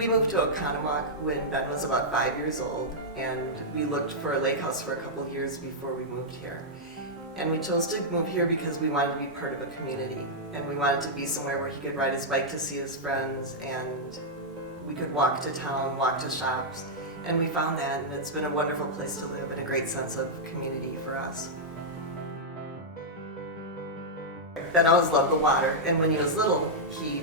We moved to Oconomowoc when Ben was about 5 years old, and we looked for a lake house for a couple of years before we moved here. And we chose to move here because we wanted to be part of a community, and we wanted to be somewhere where he could ride his bike to see his friends, and we could walk to town, walk to shops, and we found that, and it's been a wonderful place to live and a great sense of community for us. Ben always loved the water, and when he was little, he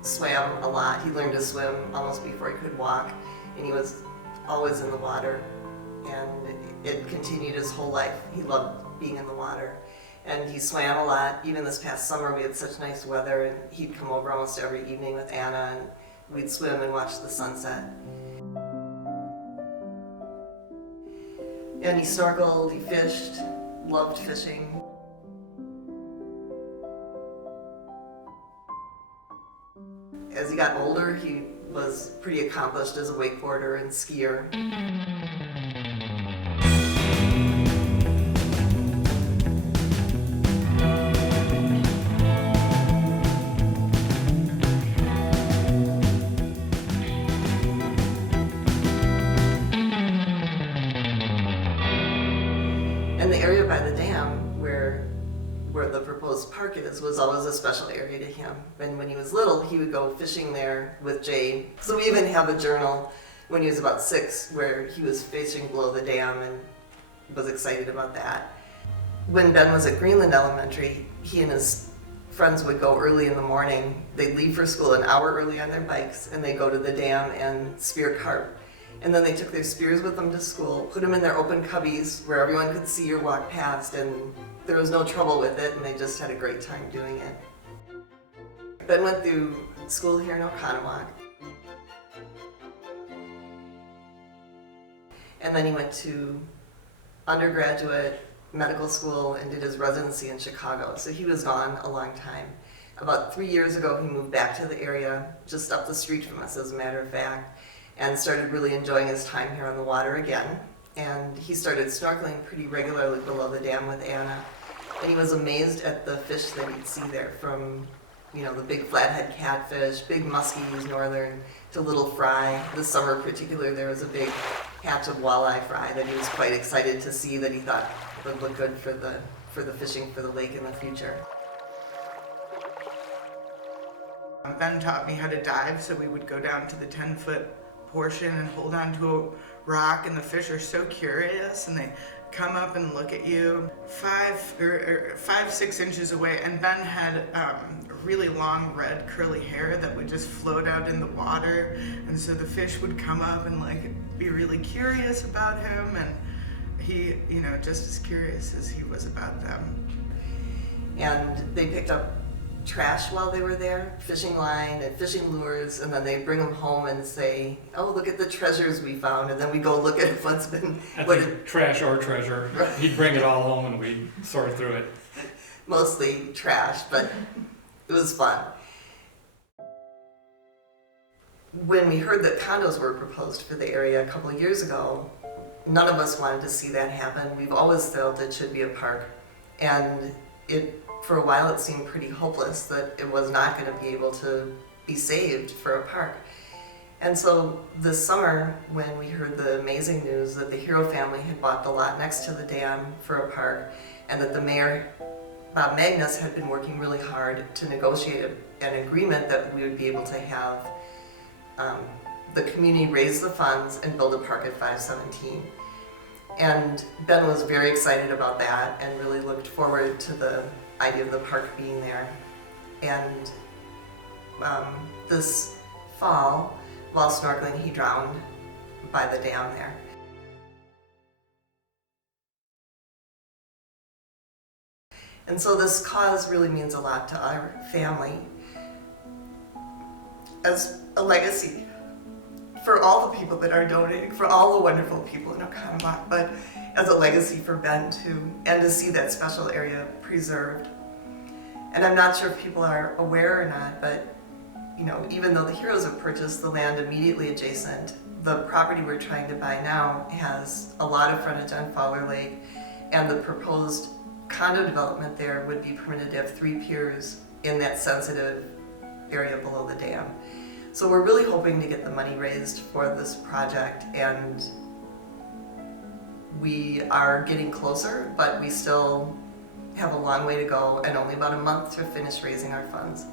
swam a lot. He learned to swim almost before he could walk, and he was always in the water, and it continued his whole life. He loved being in the water, and he swam a lot. Even this past summer we had such nice weather, and he'd come over almost every evening with Anna, and we'd swim and watch the sunset. And he snorkeled, he fished, loved fishing. As he got older, he was pretty accomplished as a wakeboarder and skier. And the area by the dam where the proposed park is was always a special area to him. And when he was little, he would go fishing there with Jay. So we even have a journal when he was about 6 where he was fishing below the dam and was excited about that. When Ben was at Greenland Elementary, he and his friends would go early in the morning. They'd leave for school an hour early on their bikes, and they'd go to the dam and spear carp. And then they took their spears with them to school, put them in their open cubbies where everyone could see or walk past, and there was no trouble with it, and they just had a great time doing it. Ben went through school here in Oconomowoc, and then he went to undergraduate medical school and did his residency in Chicago, so he was gone a long time. About 3 years ago, he moved back to the area, just up the street from us, as a matter of fact, and started really enjoying his time here on the water again. And he started snorkeling pretty regularly below the dam with Anna. And he was amazed at the fish that he'd see there, from, the big flathead catfish, big muskies, northern, to little fry. This summer in particular, there was a big hatch of walleye fry that he was quite excited to see, that he thought would look good for the fishing for the lake in the future. Ben taught me how to dive, so we would go down to the 10-foot portion and hold on to a rock, and the fish are so curious, and they come up and look at you 5-6 inches away. And Ben had really long red curly hair that would just float out in the water, and so the fish would come up and be really curious about him, and he just as curious as he was about them. And they picked up trash while they were there, fishing line and fishing lures, and then they bring them home and say, "Oh, look at the treasures we found," and then we go look at what's been... Trash or treasure. He'd bring it all home and we'd sort through it. Mostly trash, but it was fun. When we heard that condos were proposed for the area a couple of years ago, none of us wanted to see that happen. We've always felt it should be a park, and for a while it seemed pretty hopeless that it was not going to be able to be saved for a park. And so this summer, when we heard the amazing news that the Hero family had bought the lot next to the dam for a park, and that the mayor, Bob Magnus, had been working really hard to negotiate an agreement that we would be able to have the community raise the funds and build a park at 517. And Ben was very excited about that and really looked forward to the idea of the park being there. And this fall, while snorkeling, he drowned by the dam there. And so this cause really means a lot to our family as a legacy for all the people that are donating, for all the wonderful people in Oconomowoc, but as a legacy for Ben too, and to see that special area preserved. And I'm not sure if people are aware or not, but even though the Heroes have purchased the land immediately adjacent, the property we're trying to buy now has a lot of frontage on Fowler Lake, and the proposed condo development there would be permitted to have 3 piers in that sensitive area below the dam. So we're really hoping to get the money raised for this project, and we are getting closer, but we still have a long way to go and only about a month to finish raising our funds.